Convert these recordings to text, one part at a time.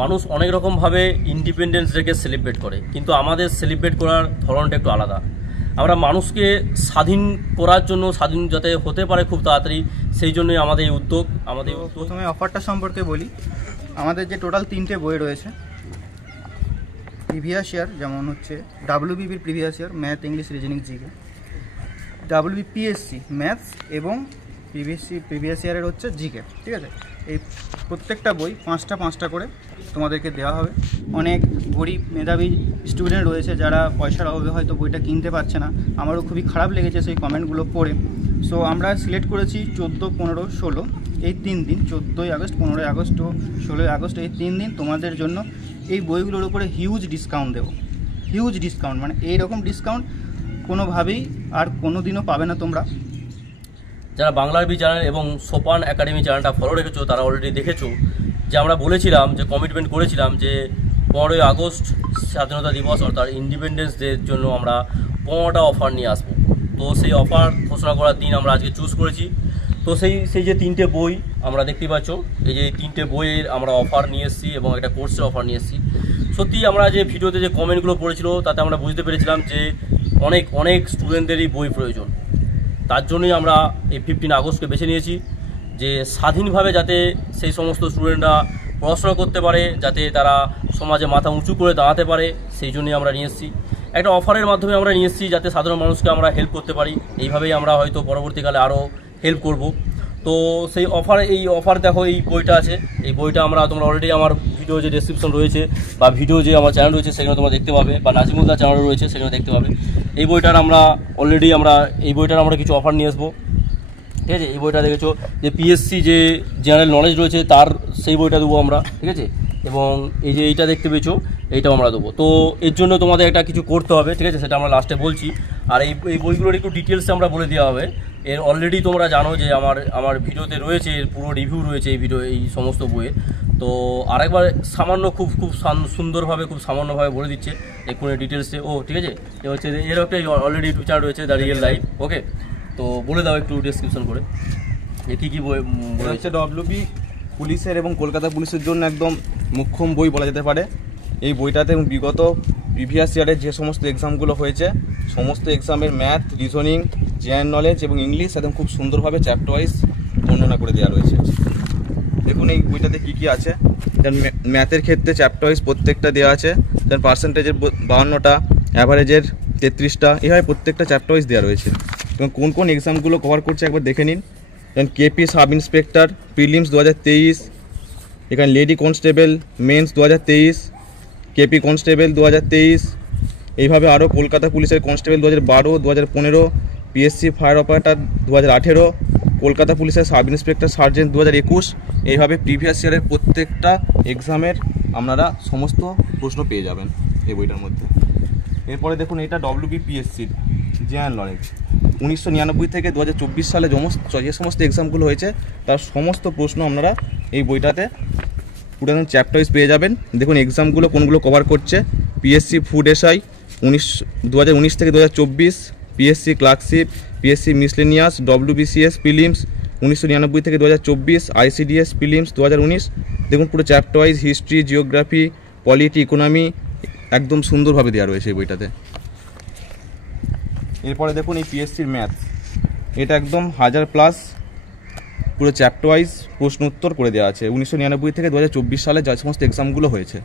মানুষ অনেক রকমভাবে ইন্ডিপেন্ডেন্স ডেকে সেলিব্রেট করে, কিন্তু আমাদের সেলিব্রেট করার ধরনটা একটু আলাদা। আমরা মানুষকে স্বাধীন করার জন্য, স্বাধীন যাতে হতে পারে খুব তাড়াতাড়ি, সেই জন্যই আমাদের এই উদ্যোগ। প্রথমে অফারটা সম্পর্কে বলি। আমাদের যে টোটাল 3টে বই রয়েছে প্রিভিয়াস ইয়ার, যেমন হচ্ছে WBPর previous year math, English, reasoning, GK, WBPSC maths এবং প্রিভিয়াস ইয়ারের হচ্ছে জিকে, ঠিক আছে। এই প্রত্যেকটা বই 5টা করে তোমাদেরকে দেওয়া হবে। অনেক গরিব মেধাবী স্টুডেন্ট রয়েছে যারা পয়সার অভাবে হয়তো বইটা কিনতে পারছে না। আমারও খুবই খারাপ লেগেছে সেই কমেন্টগুলো পড়ে। সো আমরা সিলেক্ট করেছি 14, 15, 16 এই 3 দিন, 14ই আগস্ট, 15ই আগস্ট ও 16ই আগস্ট, এই 3 দিন তোমাদের জন্য এই বইগুলোর উপরে হিউজ ডিসকাউন্ট দেবো। হিউজ ডিসকাউন্ট, মানে এইরকম ডিসকাউন্ট কোনোভাবেই আর কোনো দিনও পাবে না তোমরা। যারা বাংলার বি চ্যানেল এবং সোপান একাডেমি চ্যানেলটা ফলো রেখেছো তারা অলরেডি দেখেছো যে আমরা বলেছিলাম, যে কমিটমেন্ট করেছিলাম যে 15ই আগস্ট স্বাধীনতা দিবস অর্থাৎ ইন্ডিপেন্ডেন্স ডের জন্য আমরা 15টা অফার নিয়ে আসবো। তো সেই অফার ঘোষণা করার দিন আমরা আজকে চুজ করেছি। তো সেই যে 3টে বই আমরা দেখতে পাচ্ছ, এই যে 3টে বইয়ের আমরা অফার নিয়ে এসেছি এবং একটা কোর্সের অফার নিয়ে এসেছি। সত্যি আমরা যে ভিডিওতে যে কমেন্টগুলো পড়েছিল তাতে আমরা বুঝতে পেরেছিলাম যে অনেক স্টুডেন্টদেরই বই প্রয়োজন। তার জন্যই আমরা এই 15 আগস্টকে বেছে নিয়েছি, যে স্বাধীনভাবে যাতে সেই সমস্ত স্টুডেন্টরা পড়াশোনা করতে পারে, যাতে তারা সমাজে মাথা উঁচু করে দাঁড়াতে পারে, সেই জন্যই আমরা নিয়ে এসেছি। একটা অফারের মাধ্যমে আমরা নিয়ে এসেছি যাতে সাধারণ মানুষকে আমরা হেল্প করতে পারি। এইভাবেই আমরা হয়তো পরবর্তীকালে আরও হেল্প করব। তো সেই অফার দেখো, এই বইটা আছে। এই বইটা তোমরা অলরেডি আমার ভিডিও যে ডেসক্রিপশন রয়েছে বা ভিডিও যে আমার চ্যানেল রয়েছে সেখানে তোমরা দেখতে পাবে, বা নাজিমুদ্দার চ্যানেল রয়েছে সেখানে দেখতে পাবে। এই বইটার আমরা কিছু অফার নিয়ে আসবো, ঠিক আছে। এই বইটা দেখেছো যে পিএসসি যে জেনারেল নলেজ রয়েছে তার সেই বইটা দেবো আমরা, ঠিক আছে। এবং এই যে এইটা দেখতে পেয়েছো, এইটাও আমরা দেবো। তো এর জন্য তোমাদের একটা কিছু করতে হবে, ঠিক আছে, সেটা আমরা লাস্টে বলছি। আর এই বইগুলোর একটু ডিটেলসে আমরা বলে দেওয়া হবে। এর অলরেডি তোমরা জানো যে আমার ভিডিওতে রয়েছে, এর পুরো রিভিউ রয়েছে এই সমস্ত বইয়ের। তো আরেকবার সামান্য খুব সুন্দরভাবে, খুব সামান্যভাবে বলে দিচ্ছে এক্ষুনি ডিটেলসে। ঠিক আছে, এ হচ্ছে এর একটা অলরেডি ইউটিউব চ্যানেল রয়েছে দ্য রিয়েল লাইফ। ওকে, তো বলে দাও একটু ডেসক্রিপশন করে যে কী বই হচ্ছে। WB পুলিশের এবং কলকাতা পুলিশের জন্য একদম মোক্ষম বই বলা যেতে পারে। এই বইটাতে বিগত প্রিভিয়াস ইয়ারের যে সমস্ত এক্সামগুলো হয়েছে, সমস্ত এক্সামের ম্যাথ, রিজনিং, জেনারেল নলেজ এবং ইংলিশ একদম খুব সুন্দরভাবে চ্যাপ্টার ওয়াইজ বর্ণনা করে দেওয়া রয়েছে। দেখুন এই বইটাতে কী কী আছে। ম্যাথের ক্ষেত্রে চ্যাপ্টার ওয়াইজ প্রত্যেকটা দেওয়া আছে। যেমন পার্সেন্টেজের 52টা, অ্যাভারেজের 33টা, এভাবে প্রত্যেকটা চ্যাপ্টার ওয়াইজ দেওয়া রয়েছে। এবং কোন এক্সামগুলো কভার করছে একবার দেখে নিন। যেমন কেপি সাব ইন্সপেক্টর প্রিলিমস 2023, এখানে lady constable men's 2023, KP constable 2023, এইভাবে আরও কলকাতা পুলিশের constable 2012, 2015, PSC fire operator 2018, Kolkata পুলিশের সাব ইন্সপেক্টর সার্জেন্ট 2021। এইভাবে প্রিভিয়াস ইয়ারের প্রত্যেকটা এক্সামের আপনারা সমস্ত প্রশ্ন পেয়ে যাবেন এই বইটার মধ্যে। এরপরে দেখুন এটা WBPSCর জেনারেল নলেজ 1999 থেকে 2024 সালে যে সমস্ত এক্সামগুলো হয়েছে তার সমস্ত প্রশ্ন আপনারা এই বইটাতে পুরো চ্যাপ্টার ওয়াইজ পেয়ে যাবেন। দেখুন এক্সামগুলো কোনগুলো কভার করছে। পিএসসি ফুড এসআই 2019 থেকে 2024, PSC clerkship, PSC miscellaneous, WBCS prelims 1999 থেকে 2024, ICDS প্রিলিমস 2019। দেখুন পুরো chapter wise history, geography, polity, economy একদম সুন্দরভাবে দেওয়া রয়েছে এই বইটাতে। এরপরে দেখুন এই পিএসসির ম্যাথ, এটা একদম 1000+ পুরো চ্যাপ্টার ওয়াইজ প্রশ্ন উত্তর করে দেওয়া আছে 1999 থেকে 2024 সালে যে সমস্ত এক্সামগুলো হয়েছে।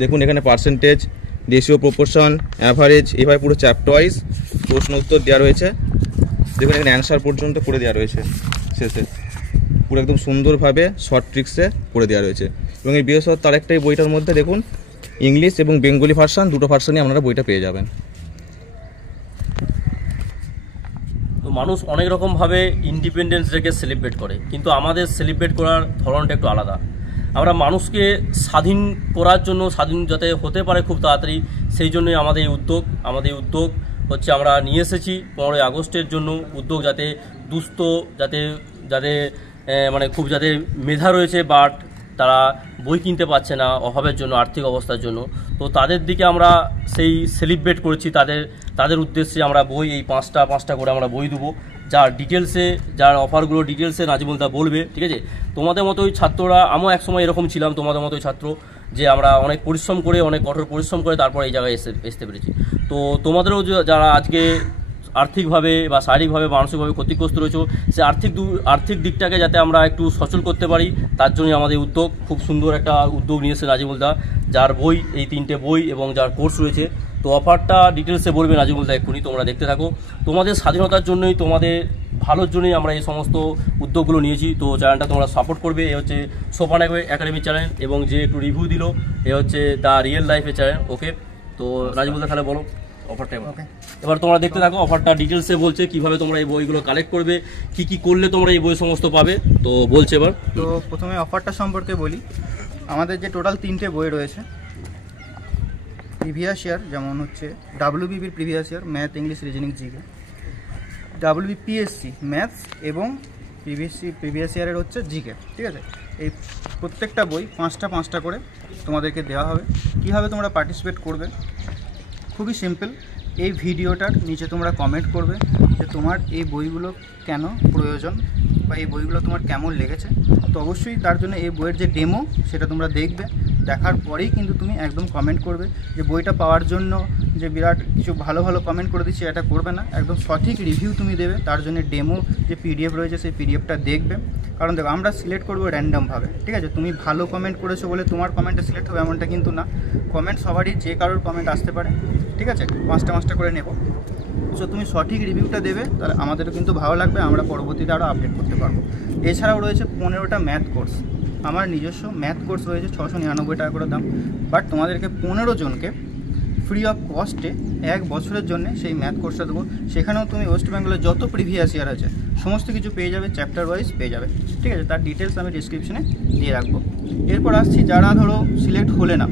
দেখুন এখানে পার্সেন্টেজ, রেশিও, প্রপোর্শন, অ্যাভারেজ, এভাবে পুরো চ্যাপ্টার ওয়াইজ প্রশ্ন উত্তর দেওয়া রয়েছে। দেখুন এখানে অ্যান্সার পর্যন্ত করে দেওয়া রয়েছে শেষে, পুরো একদম সুন্দরভাবে শর্ট ট্রিক্সে করে দেওয়া রয়েছে। এবং এই বিশেষত তার একটা এই বইটার মধ্যে দেখুন ইংলিশ এবং বেঙ্গলি ভার্সান, দুটো ভার্সানই আপনারা বইটা পেয়ে যাবেন। তো মানুষ অনেক রকমভাবে ইন্ডিপেন্ডেন্স ডেকে সেলিব্রেট করে, কিন্তু আমাদের সেলিব্রেট করার ধরনটা একটু আলাদা। আমরা মানুষকে স্বাধীন করার জন্য, স্বাধীন যাতে হতে পারে খুব তাড়াতাড়ি, সেই জন্যই আমাদের এই উদ্যোগ হচ্ছে আমরা নিয়ে এসেছি 15ই আগস্টের জন্য উদ্যোগ, যাতে দুস্থ, যাতে মানে খুব যাতে মেধা রয়েছে বাট তারা বই কিনতে পারছে না অভাবের জন্য, আর্থিক অবস্থার জন্য। তো তাদের দিকে আমরা সেই সেলিব্রেট করেছি, তাদের উদ্দেশ্যে আমরা বই এই 5টা করে আমরা বই দেবো, যার ডিটেলসে যার অফারগুলো ডিটেলসে নাজিমুলদা বলবে, ঠিক আছে? তোমাদের মতোই ছাত্ররা, আমিও একসময় এরকম ছিলাম, তোমাদের মতোই ছাত্র, যে আমরা অনেক পরিশ্রম করে, অনেক কঠোর পরিশ্রম করে তারপর এই জায়গায় আসতে পেরেছি। তো তোমাদেরও যারা আজকে আর্থিকভাবে বা শারীরিকভাবে মানসিকভাবে ক্ষতিগ্রস্ত রয়েছে, সে আর্থিক দিকটাকে যাতে আমরা একটু সচল করতে পারি, তার জন্য আমাদের উদ্যোগ। খুব সুন্দর একটা উদ্যোগ নিয়েছে নাজিমুলদা, যার বই এই 3টে বই এবং যার কোর্স রয়েছে। তো অফারটা ডিটেলসে বলবে নাজিমুলদা এক্ষুনি, তোমরা দেখতে থাকো। তোমাদের স্বাধীনতার জন্যই, তোমাদের ভালোর জন্যই আমরা এই সমস্ত উদ্যোগগুলো নিয়েছি। তো চ্যানেলটা তোমরা সাপোর্ট করবে। এ হচ্ছে সোপান একাডেমি চ্যানেল, এবং যে একটু রিভিউ দিল এ হচ্ছে দ্য রিয়েল লাইফের চ্যানেল। ওকে, তো নাজিমুলদা তাহলে বলো অফারটা। এবার তোমরা দেখতে থাকো, অফারটা ডিটেলসে বলছে কিভাবে তোমরা এই বইগুলো কালেক্ট করবে, কি করলে তোমরা এই বই সমস্ত পাবে, তো বলছে এবার। তো প্রথমে অফারটা সম্পর্কে বলি। আমাদের যে টোটাল 3টে বই রয়েছে প্রিভিয়াস ইয়ার, যেমন হচ্ছে ডাব্লিউবিপির previous year math, English, reasoning, GK, WBPSC maths এবং প্রিভিয়াস ইয়ারের হচ্ছে জিকে, ঠিক আছে? এই প্রত্যেকটা বই 5টা করে তোমাদেরকে দেওয়া হবে। কীভাবে তোমরা পার্টিসিপেট করবে? খুবই সিম্পল। এই ভিডিওটার নিচে তোমরা কমেন্ট করবে যে তোমার এই বইগুলো কেন প্রয়োজন বা এই বইগুলো তোমার কেমন লেগেছে। তো অবশ্যই তার জন্য এই বইয়ের যে ডেমো সেটা তোমরা দেখবে, দেখার পরেই কিন্তু তুমি একদম কমেন্ট করবে। যে বইটা পাওয়ার জন্য যে বিরাট কিছু ভালো কমেন্ট করে দিচ্ছি এটা করবে না, একদম সঠিক রিভিউ তুমি দেবে। তার জন্য ডেমো যে পিডিএফ রয়েছে সেই পিডিএফটা দেখবে। কারণ দেখো, আমরা সিলেক্ট করবো র্যান্ডমভাবে, ঠিক আছে? তুমি ভালো কমেন্ট করেছো বলে তোমার কমেন্টটা সিলেক্ট হবে এমনটা কিন্তু না। কমেন্ট সবারই, যে কারোর কমেন্ট আসতে পারে, ঠিক আছে? 5টা করে নেব। সো তুমি সঠিক রিভিউটা দেবে, তাহলে আমাদেরও কিন্তু ভালো লাগবে, আমরা পরবর্তীতে আরও আপডেট করতে পারবো। এছাড়াও রয়েছে 15টা ম্যাথ কোর্স। আমার নিজস্ব ম্যাথ কোর্স রয়েছে 699 টাকা করে দাম, বাট তোমাদেরকে 15 জনকে ফ্রি অফ কস্টে 1 বছরের জন্য সেই ম্যাথ কোর্সটা দেবো। সেখানেও তুমি ওয়েস্ট বেঙ্গলের যত প্রিভিয়াস ইয়ার আছে সমস্ত কিছু পেয়ে যাবে, চ্যাপ্টার ওয়াইজ পেয়ে যাবে, ঠিক আছে? তার ডিটেলস আমি ডিসক্রিপশনে দিয়ে রাখবো। এরপর আসছি, যারা ধরো সিলেক্ট হলে না,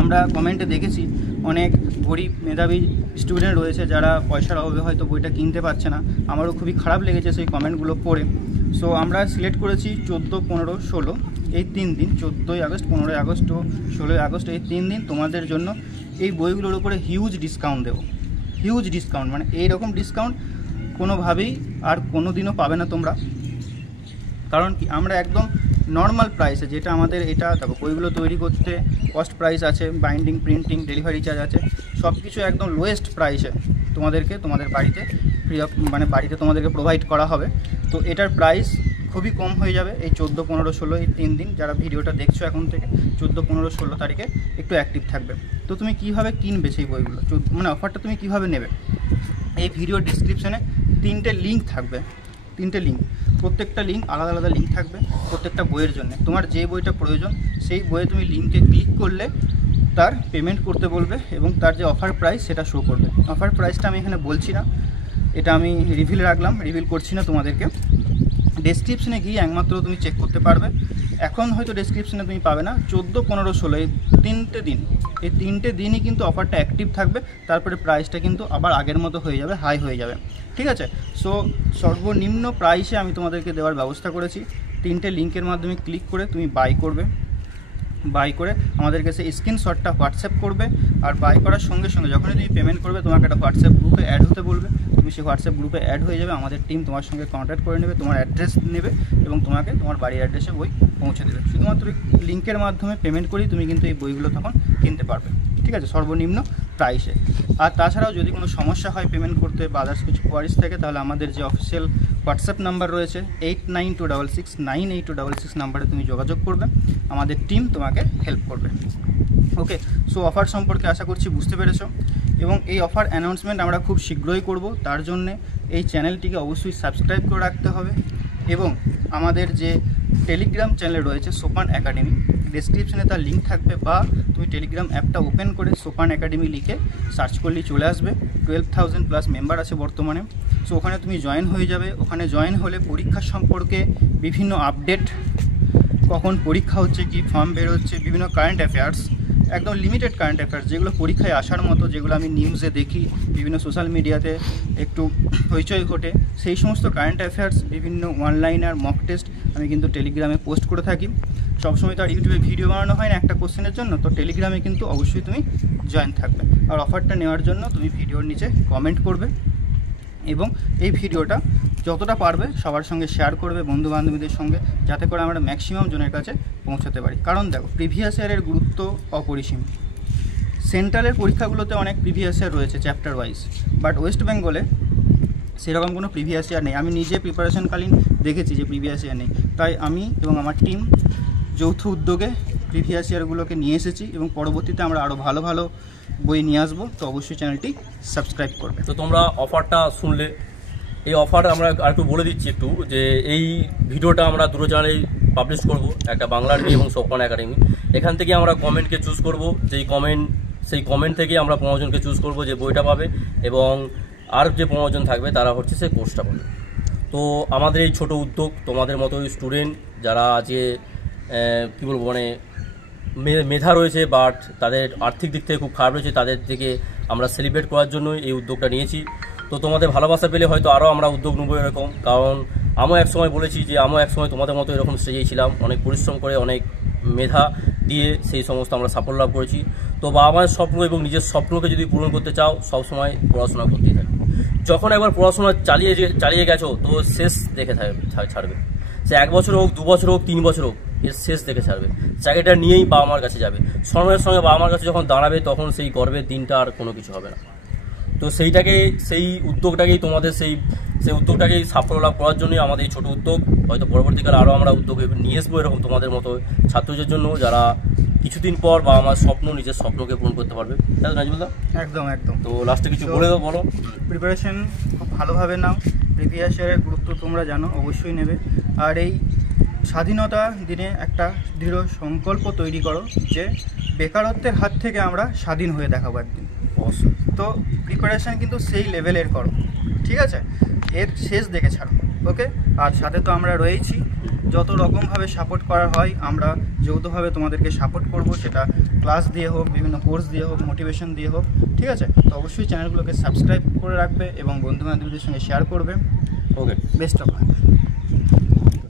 আমরা কমেন্টে দেখেছি অনেক গরিব মেধাবী স্টুডেন্ট রয়েছে যারা পয়সার অভাবে হয়তো বইটা কিনতে পারছে না। আমারও খুবই খারাপ লেগেছে সেই কমেন্টগুলো পড়ে। সো আমরা সিলেক্ট করেছি 14, 15, 16 এই 3 দিন, 14ই আগস্ট, 15ই আগস্ট ও 16ই আগস্ট, এই 3 দিন তোমাদের জন্য এই বইগুলোর উপরে হিউজ ডিসকাউন্ট দেবো। হিউজ ডিসকাউন্ট, মানে এইরকম ডিসকাউন্ট কোনোভাবেই আর কোনো দিনও পাবে না তোমরা। কারণ কি, আমরা একদম নর্মাল প্রাইসে, যেটা আমাদের এটা দেখো বইগুলো তৈরি করতে কস্ট প্রাইস আছে, বাইন্ডিং, প্রিন্টিং, ডেলিভারি চার্জ আছে, সব কিছু একদম লোয়েস্ট প্রাইসে তোমাদেরকে তোমাদের বাড়িতে ফ্রি অফ, মানে বাড়িতে তোমাদেরকে প্রোভাইড করা হবে। তো এটার প্রাইস খুবই কম হয়ে যাবে এই 14, 15, 16 এই 3 দিন। যারা ভিডিওটা দেখছো এখন থেকে 14, 15, 16 তারিখে একটু অ্যাক্টিভ থাকবে। তো তুমি কীভাবে কিনবে সেই বইগুলো, মানে অফারটা তুমি কীভাবে নেবে? এই ভিডিও ডিসক্রিপশনে 3টে লিঙ্ক থাকবে, 3টে লিঙ্ক, প্রত্যেকটা লিঙ্ক আলাদা আলাদা লিঙ্ক থাকবে প্রত্যেকটা বইয়ের জন্য। তোমার যে বইটা প্রয়োজন সেই বইয়ে তুমি লিঙ্কে ক্লিক করলে তার পেমেন্ট করতে বলবে এবং তার যে অফার প্রাইস সেটা শো করবে। অফার প্রাইসটা আমি এখানে বলছি না, এটা আমি রিভিল রাখলাম, রিভিল করছি না তোমাদেরকে। ডেসক্রিপশনে গিয়ে একমাত্র তুমি চেক করতে পারবে। এখন হয়তো ডেসক্রিপশনে তুমি পাবে না। 14, 15, 16 এই 3টে দিন, এই 3টে দিনই কিন্তু অফারটা অ্যাক্টিভ থাকবে। তারপরে প্রাইসটা কিন্তু আবার আগের মতো হয়ে যাবে, হাই হয়ে যাবে, ঠিক আছে? সো সর্বনিম্ন প্রাইসে আমি তোমাদেরকে দেওয়ার ব্যবস্থা করেছি। 3টে লিঙ্কের মাধ্যমে ক্লিক করে তুমি বাই করবে। বাই করে আমাদের কাছে স্ক্রিনশটটা হোয়াটসঅ্যাপ করবে। আর বাই করার সঙ্গে সঙ্গে যখনই তুমি পেমেন্ট করবে তোমাকে একটা হোয়াটসঅ্যাপ গ্রুপে অ্যাড হতে বলবে। তুমি সেই হোয়াটসঅ্যাপ গ্রুপে অ্যাড হয়ে যাবে, আমাদের টিম তোমার সঙ্গে কন্ট্যাক্ট করে নেবে, তোমার অ্যাড্রেস নেবে এবং তোমাকে তোমার বাড়ির অ্যাড্রেসে বই পৌঁছে দেবে। শুধুমাত্র লিঙ্কের মাধ্যমে পেমেন্ট করেই তুমি কিন্তু এই বইগুলো তখন কিনতে পারবে, ঠিক আছে? সর্বনিম্ন প্রাইসে। আর তাছাড়াও যদি কোনো সমস্যা হয় পেমেন্ট করতে বা আদার্স কিছু কোয়ারিজ থাকে, তাহলে আমাদের যে অফিসিয়াল হোয়াটসঅ্যাপ নাম্বার রয়েছে 8926698266 নাম্বারে তুমি যোগাযোগ করবে, আমাদের টিম তোমাকে হেল্প করবে। ওকে, সো অফার সম্পর্কে আশা করছি বুঝতে পেরেছো। এবং এই অফার অ্যানাউন্সমেন্ট আমরা খুব শীঘ্রই করব, তার জন্যে এই চ্যানেলটিকে অবশ্যই সাবস্ক্রাইব করে রাখতে হবে। এবং আমাদের যে টেলিগ্রাম চ্যানেল রয়েছে সোপান একাডেমি, ডেসক্রিপশনে তার লিঙ্ক থাকবে, বা তুমি টেলিগ্রাম অ্যাপটা ওপেন করে সোপান একাডেমি লিখে সার্চ করলেই চলে আসবে। 12,000+ মেম্বার আছে বর্তমানে। সো ওখানে তুমি জয়েন হয়ে যাবে। ওখানে জয়েন হলে পরীক্ষা সম্পর্কে বিভিন্ন আপডেট, কখন পরীক্ষা হচ্ছে, কি ফর্ম বের হচ্ছে, বিভিন্ন কারেন্ট অ্যাফেয়ার্স, একদম লিমিটেড কারেন্ট অ্যাফেয়ার্স যেগুলো পরীক্ষায় আসার মতো, যেগুলো আমি নিউজে দেখি, বিভিন্ন সোশ্যাল মিডিয়াতে একটু হইচই ঘটে, সেই সমস্ত কারেন্ট অ্যাফেয়ার্স, বিভিন্ন অনলাইনার মক টেস্ট আমি কিন্তু টেলিগ্রামে পোস্ট করে থাকি। সবসময় তো আর ইউটিউবে ভিডিও বানানো হয় না একটা কোশ্চেনের জন্য, তো টেলিগ্রামে কিন্তু অবশ্যই তুমি জয়েন থাকবে। আর অফারটা নেওয়ার জন্য তুমি ভিডিওর নিচে কমেন্ট করবে এবং এই ভিডিওটা যতটা পারবে সবার সঙ্গে শেয়ার করবে, বন্ধু বান্ধবীদের সঙ্গে, যাতে করে আমরা ম্যাক্সিমাম জনের কাছে পৌঁছাতে পারি। কারণ দেখো, প্রিভিয়াস ইয়ারের গুরুত্ব অপরিসীম। সেন্ট্রালের পরীক্ষাগুলোতে অনেক প্রিভিয়াস ইয়ার রয়েছে চ্যাপ্টার ওয়াইজ, বাট ওয়েস্ট বেঙ্গলে সেরকম কোনো প্রিভিয়াস ইয়ার নেই। আমি নিজে প্রিপারেশনকালীন দেখেছি যে প্রিভিয়াস ইয়ার নেই, তাই আমি এবং আমার টিম যৌথ উদ্যোগে প্রিভিয়াস ইয়ারগুলোকে নিয়ে এসেছি এবং পরবর্তীতে আমরা আরও ভালো ভালো বই নিয়ে আসবো। তো অবশ্যই চ্যানেলটি সাবস্ক্রাইব করবে। তো তোমরা অফারটা শুনলে, এই অফার আমরা আর একটু বলে দিচ্ছি একটু, যে এই ভিডিওটা আমরা দুটো চ্যানেলেই পাবলিশ করব, একটা বাংলার বই এবং সোপান একাডেমি। এখান থেকে আমরা কমেন্টকে চুজ করব, সেই কমেন্ট থেকে আমরা 15 জনকে চুজ করব যে বইটা পাবে, এবং আর যে 15 জন থাকবে তারা হচ্ছে সেই কোর্সটা পাবে। তো আমাদের এই ছোট উদ্যোগ তোমাদের মতো স্টুডেন্ট যারা আজকে কী বলবো, মানে মেধা রয়েছে বাট তাদের আর্থিক দিক থেকে খুব খারাপ রয়েছে, তাদের থেকে আমরা সেলিব্রেট করার জন্যই এই উদ্যোগটা নিয়েছি। তো তোমাদের ভালোবাসা পেলে হয়তো আরও আমরা উদ্যোগ নেবো এরকম, কারণ আমিও একসময় বলেছি যে আমিও একসময় তোমাদের মতো এরকম স্টেজেই ছিলাম, অনেক পরিশ্রম করে অনেক মেধা দিয়ে সেই সমস্ত আমরা সাফল্য লাভ করেছি। তো বাবা মায়ের স্বপ্ন এবং নিজের স্বপ্নকে যদি পূরণ করতে চাও, সবসময় পড়াশোনা করতেই থাকবে। যখন একবার পড়াশোনা চালিয়ে গেছো তো শেষ দেখে ছাড়বে, সে 1 বছর হোক, 2 বছর হোক, 3 বছর হোক, এর শেষ দেখে ছাড়বে। চাকরিটা নিয়েই বাবা মার কাছে যাবে, সম্মানের সঙ্গে বাবা মার কাছে যখন দাঁড়াবে তখন সেই গর্বের দিনটা আর কোনো কিছু হবে না। তো সেই উদ্যোগটাকেই তোমাদের সেই উদ্যোগটাকেই সাফল্য লাভ করার জন্যই আমাদের এই ছোটো উদ্যোগ। হয়তো পরবর্তীকালে আরও আমরা উদ্যোগ নিয়ে আসবো এরকম তোমাদের মতো ছাত্রদের জন্য, যারা কিছুদিন পর বাবা মার নিজের স্বপ্নকে পূরণ করতে পারবে। তাই তো নাজমুল দা? একদম একদম। তো লাস্টে কিছু বলো। প্রিপারেশন খুব ভালোভাবে নাও, প্রিভিয়াস ইয়ারের গুরুত্ব তোমরা জানো, অবশ্যই নেবে। আর এই স্বাধীনতা দিনে একটা দৃঢ় সংকল্প তৈরি করো যে বেকারত্বের হাত থেকে আমরা স্বাধীন হয়ে দেখাবো একদিন। অবশ্যই। তো প্রিপারেশান কিন্তু সেই লেভেলের করো, ঠিক আছে? এর শেষ দেখে ছাড়ো, ওকে? আর সাথে তো আমরা রয়েছি, যত রকমভাবে সাপোর্ট করা হয় আমরা যৌথভাবে তোমাদেরকে সাপোর্ট করব, সেটা ক্লাস দিয়ে হোক, বিভিন্ন কোর্স দিয়ে হোক, মোটিভেশন দিয়ে হোক, ঠিক আছে? তো অবশ্যই চ্যানেলগুলোকে সাবস্ক্রাইব করে রাখবে এবং বন্ধু বান্ধবীদের সঙ্গে শেয়ার করবে। ওকে, বেস্ট অফ লাক।